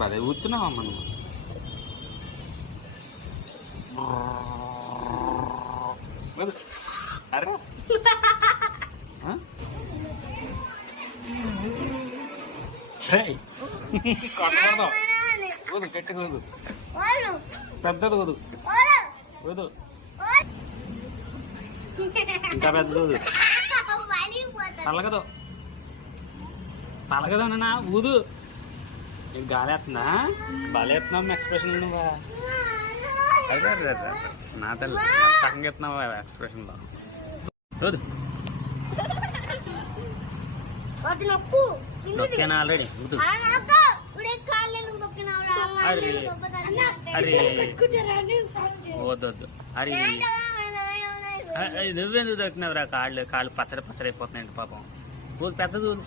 భలే ఊతున్నావమ్మ నువ్వు. అరే కొట్టకూడదు. ఊదు గట్టిగా ఊదు, పెద్దది ఊదు, ఊదు ఇంకా పెద్దది ఊదు. తలగదు తలగదనా ఊదు. ఇది గాలి వేస్తుందా? బాగా వేస్తున్నావు ఎక్స్ప్రెషన్ నువ్వా? అదే అదే అదే నా తల్లి సగంగా ఎత్తున్నావా ఎక్స్ప్రెషన్లో? ఊదు. నొక్కాను ఆల్రెడీ. ఊదు. అరే అరే వద్దు వద్దు. అరే నువ్వెందుకు దొరికినావురా? కాళ్ళు పచ్చడి పచ్చడి అయిపోతున్నాయండి పాపం. ఊదు పెద్దది ఊదు.